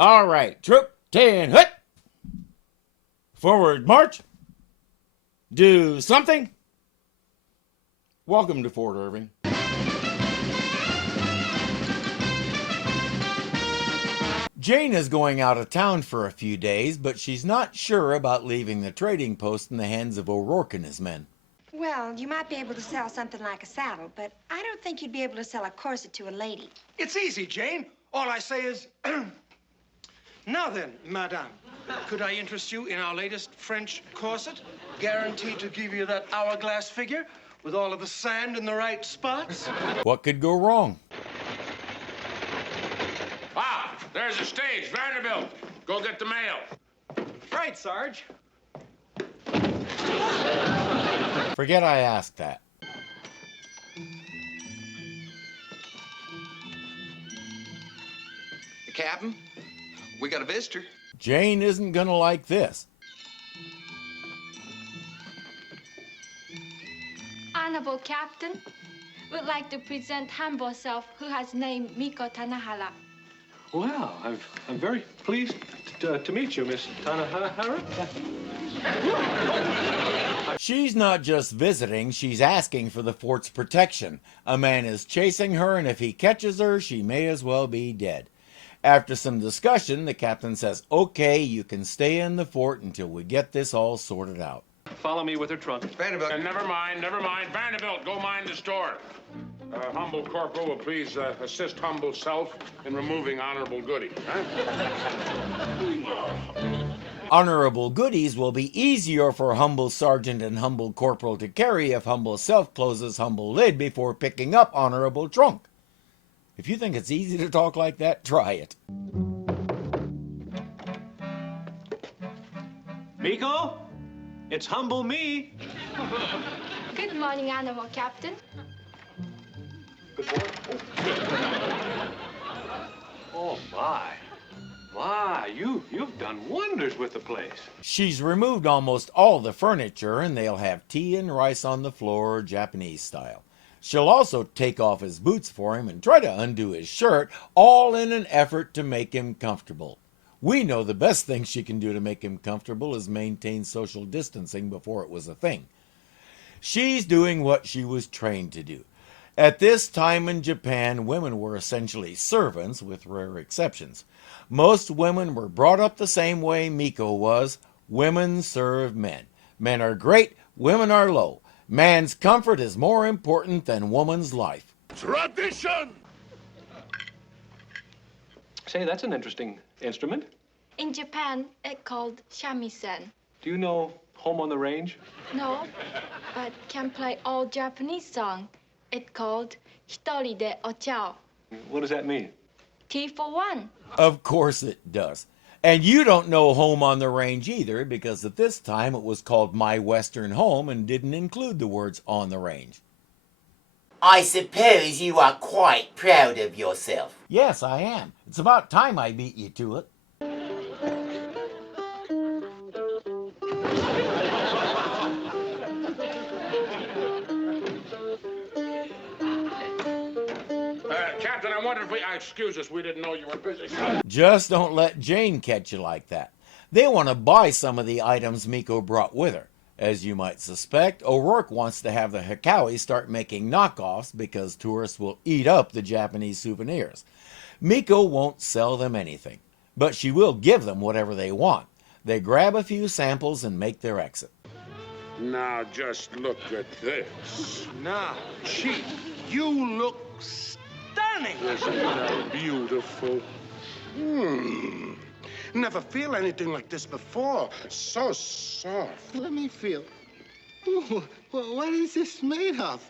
All right, troop 10, hut! Forward march! Do something! Welcome to Fort Irving. Jane is going out of town for a few days, but she's not sure about leaving the trading post in the hands of O'Rourke and his men. Well, you might be able to sell something like a saddle, but I don't think you'd be able to sell a corset to a lady. It's easy, Jane. All I say is, now then, madame, could I interest you in our latest French corset? Guaranteed to give you that hourglass figure with all of the sand in the right spots. What could go wrong? Ah, there's the stage, Vanderbilt. Go get the mail. Right, Sarge. Forget I asked that. Captain, we got a visitor. Jane isn't gonna like this. Honorable Captain, would like to present humble self who has named Mikko Tanahara. Well, I'm very pleased to meet you, Miss Tanahara. She's not just visiting, she's asking for the fort's protection. A man is chasing her, and if he catches her, she may as well be dead. After some discussion, the captain says, okay, you can stay in the fort until we get this all sorted out. Follow me with her trunk. Vanderbilt. And never mind. Vanderbilt, go mind the store. Humble corporal will please assist humble self in removing honorable goodies. Huh? Honorable goodies will be easier for humble sergeant and humble corporal to carry if humble self closes humble lid before picking up honorable trunk. If you think it's easy to talk like that, try it. Mikko, it's humble me. Good morning, Honorable Captain. Good morning. Oh, my. You've done wonders with the place. She's removed almost all the furniture, and they'll have tea and rice on the floor, Japanese style. She'll also take off his boots for him and try to undo his shirt, all in an effort to make him comfortable. We know the best thing she can do to make him comfortable is maintain social distancing before it was a thing. She's doing what she was trained to do. At this time in Japan, women were essentially servants, with rare exceptions. Most women were brought up the same way Mikko was. Women serve men. Men are great, women are low. Man's comfort is more important than woman's life. Tradition! Say, that's an interesting instrument. In Japan, it's called shamisen. Do you know Home on the Range? No, but can play all Japanese song. It's called Hitori de Ochao. What does that mean? Tea for one. Of course it does. And you don't know Home on the Range either, because at this time it was called My Western Home and didn't include the words on the range. I suppose you are quite proud of yourself. Yes, I am. It's about time I beat you to it. Captain, I wonder if we... excuse us, we didn't know you were busy. Just don't let Jane catch you like that. They want to buy some of the items Mikko brought with her. As you might suspect, O'Rourke wants to have the Hikawi start making knockoffs because tourists will eat up the Japanese souvenirs. Mikko won't sell them anything, but she will give them whatever they want. They grab a few samples and make their exit. Now, just look at this. Now, Chief, you look stunning. Isn't that beautiful? Never feel anything like this before. So soft. Let me feel. Ooh, what is this made of?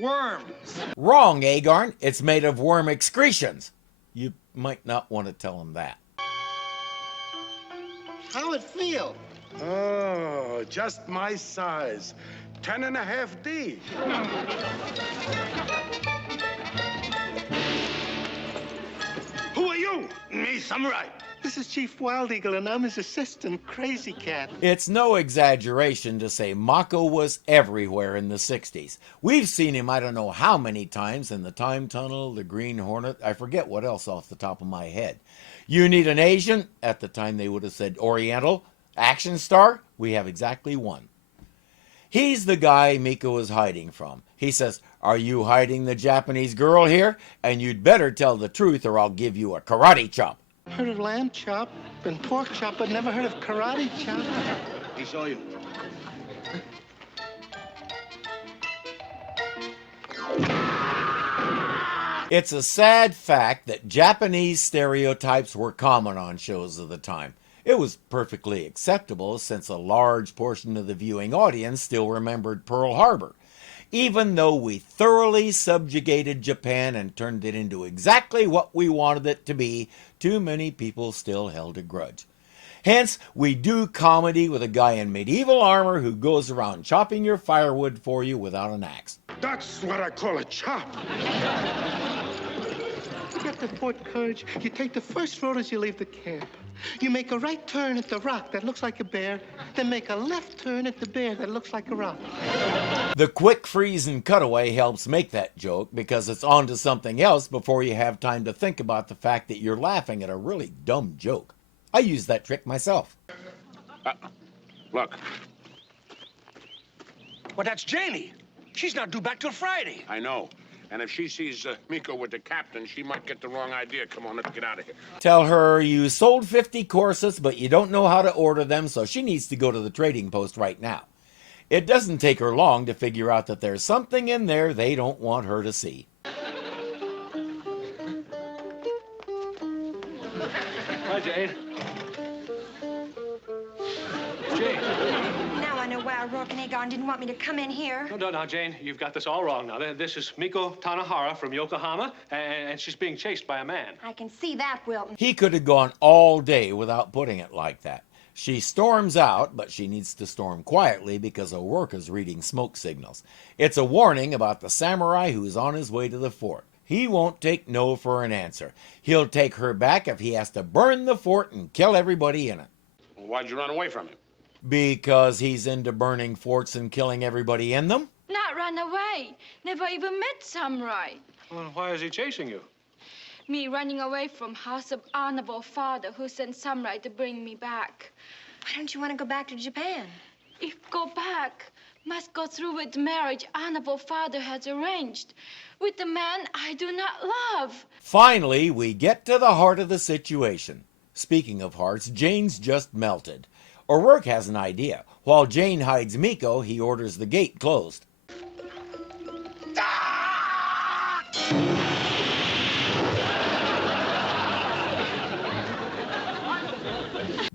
Worms. Wrong, Agarn. It's made of worm excretions. You might not want to tell him that. How it feel? Oh, just my size. 10.5D. Who are you? Me, samurai. This is Chief Wild Eagle, and I'm his assistant, Crazy Cat. It's no exaggeration to say Mako was everywhere in the 60s. We've seen him I don't know how many times in the Time Tunnel, the Green Hornet, I forget what else off the top of my head. You need an Asian, at the time they would have said Oriental, action star, we have exactly one. He's the guy Mikko is hiding from. He says, "Are you hiding the Japanese girl here? And you'd better tell the truth or I'll give you a karate chop." Heard of lamb chop and pork chop, but never heard of karate chop. He saw you. It's a sad fact that Japanese stereotypes were common on shows of the time. It was perfectly acceptable since a large portion of the viewing audience still remembered Pearl Harbor. Even though we thoroughly subjugated Japan and turned it into exactly what we wanted it to be, too many people still held a grudge. Hence, we do comedy with a guy in medieval armor who goes around chopping your firewood for you without an axe. That's what I call a chop. You get to Fort Courage, you take the first road as you leave the camp. You make a right turn at the rock that looks like a bear, then make a left turn at the bear that looks like a rock. The quick freeze and cutaway helps make that joke because it's on to something else before you have time to think about the fact that you're laughing at a really dumb joke. I use that trick myself. Look, Well, that's Janie. She's not due back till Friday. I know. And if she sees Mikko with the captain, she might get the wrong idea. Come on, let's get out of here. Tell her you sold 50 corsets, but you don't know how to order them, so she needs to go to the trading post right now. It doesn't take her long to figure out that there's something in there they don't want her to see. Hi, Jane. Jane. Now I know why O'Rourke and Agon didn't want me to come in here. No, Jane, you've got this all wrong now. This is Mikko Tanahara from Yokohama, and she's being chased by a man. I can see that, Wilton. He could have gone all day without putting it like that. She storms out, but she needs to storm quietly because O'Rourke is reading smoke signals. It's a warning about the samurai who's on his way to the fort. He won't take no for an answer. He'll take her back if he has to burn the fort and kill everybody in it. Well, why'd you run away from him? Because he's into burning forts and killing everybody in them? Not run away. Never even met samurai. Well, why is he chasing you? Me running away from house of honorable father who sent samurai to bring me back. Why don't you want to go back to Japan? If go back, must go through with the marriage honorable father has arranged with the man I do not love. Finally, we get to the heart of the situation. Speaking of hearts, Jane's just melted. O'Rourke has an idea. While Jane hides Mikko, he orders the gate closed.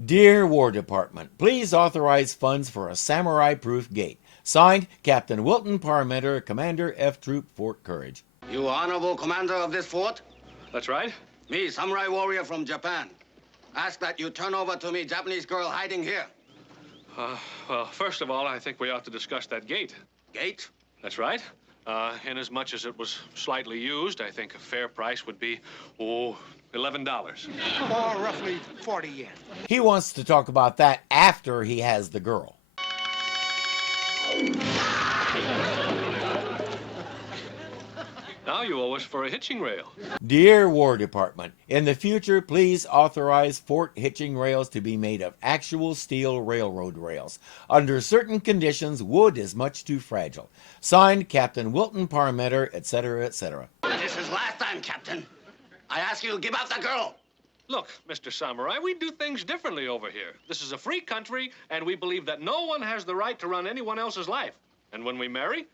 Dear War Department, please authorize funds for a samurai-proof gate. Signed, Captain Wilton Parmenter, Commander F Troop, Fort Courage. You honorable commander of this fort? That's right. Me, samurai warrior from Japan. Ask that you turn over to me Japanese girl hiding here. Well, first of all, I think we ought to discuss that gate. Gate? That's right. Inasmuch as it was slightly used, I think a fair price would be, $11. Or roughly 40 yen. He wants to talk about that after he has the girl. Now you owe us for a hitching rail. Dear War Department, in the future, please authorize fort hitching rails to be made of actual steel railroad rails. Under certain conditions, wood is much too fragile. Signed, Captain Wilton Parmenter, etc., etc. This is last time, Captain. I ask you to give up the girl. Look, Mr. Samurai, we do things differently over here. This is a free country, and we believe that no one has the right to run anyone else's life. And when we marry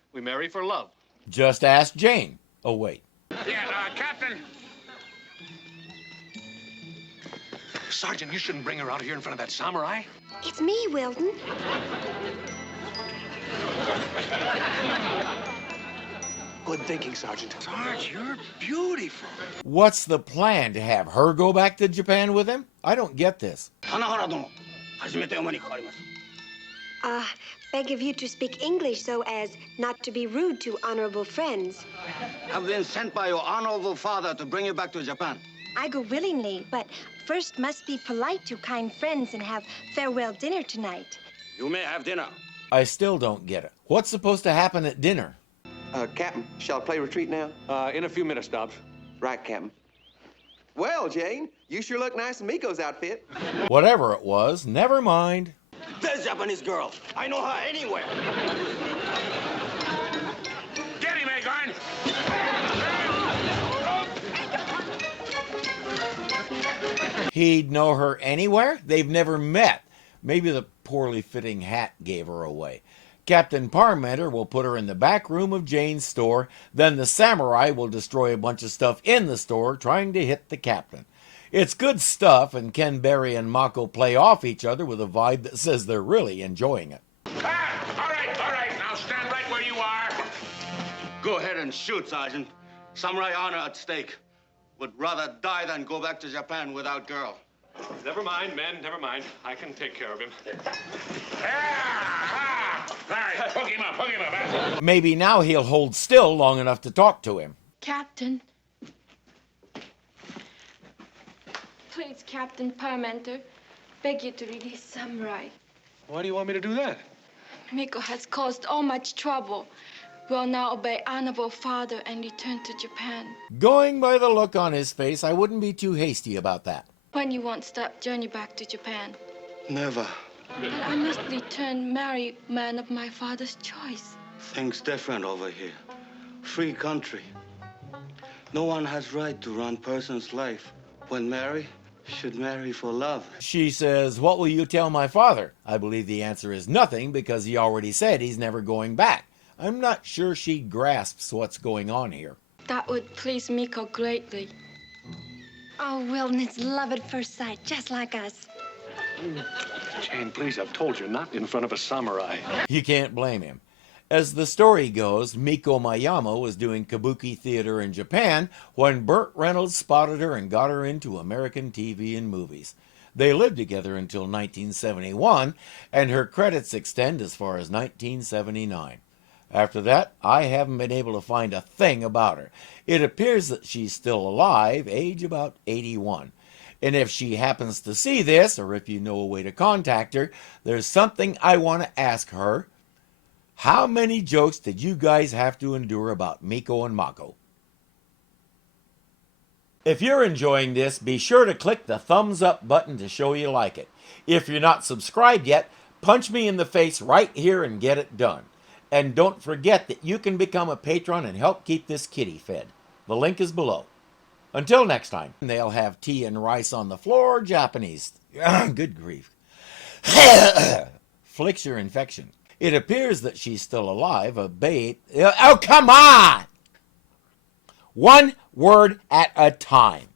for love. Just ask Jane. Oh, wait. Yeah, Captain. Sergeant, you shouldn't bring her out here in front of that samurai. It's me, Wilton. Good thinking, Sergeant. Sarge, you're beautiful. What's the plan? To have her go back to Japan with him? I don't get this. Beg of you to speak English so as not to be rude to honorable friends. I've been sent by your honorable father to bring you back to Japan. I go willingly, but first must be polite to kind friends and have farewell dinner tonight. You may have dinner. I still don't get it. What's supposed to happen at dinner? Captain, shall I play retreat now? In a few minutes, Dobbs. Right, Captain. Well, Jane, you sure look nice in Mikko's outfit. Whatever it was, never mind. There's Japanese girl. I know her anywhere. Get him, Agarn! He'd know her anywhere? They've never met. Maybe the poorly fitting hat gave her away. Captain Parmenter will put her in the back room of Jane's store. Then the samurai will destroy a bunch of stuff in the store trying to hit the captain. It's good stuff, and Ken Berry and Mikko play off each other with a vibe that says they're really enjoying it. All right. Now stand right where you are. Go ahead and shoot, Sergeant. Samurai honor at stake. Would rather die than go back to Japan without girl. Never mind, men, never mind. I can take care of him. All right, hook him up. Maybe now he'll hold still long enough to talk to him. Captain. Please, Captain Parmenter, beg you to release Samurai. Why do you want me to do that? Mikko has caused all much trouble. We'll now obey honorable father and return to Japan. Going by the look on his face, I wouldn't be too hasty about that. When you won't start journey back to Japan. Never. But I must return, marry man of my father's choice. Things different over here. Free country. No one has right to run person's life. When marry, should marry for love. She says, what will you tell my father? I believe the answer is nothing because he already said he's never going back. I'm not sure she grasps what's going on here. That would please Mikko greatly. Oh, Wilton, it's love at first sight, just like us. Jane, please, I've told you, not in front of a samurai. You can't blame him. As the story goes, Mikko Mayama was doing kabuki theater in Japan when Burt Reynolds spotted her and got her into American TV and movies. They lived together until 1971, and her credits extend as far as 1979. After that, I haven't been able to find a thing about her. It appears that she's still alive, age about 81. And if she happens to see this, or if you know a way to contact her, there's something I want to ask her. How many jokes did you guys have to endure about Mikko and Mikko? If you're enjoying this, be sure to click the thumbs up button to show you like it. If you're not subscribed yet, punch me in the face right here and get it done. And don't forget that you can become a patron and help keep this kitty fed. The link is below. Until next time, they'll have tea and rice on the floor, Japanese. Good grief. Flicks your infection. It appears that she's still alive, a babe. Oh, come on! One word at a time.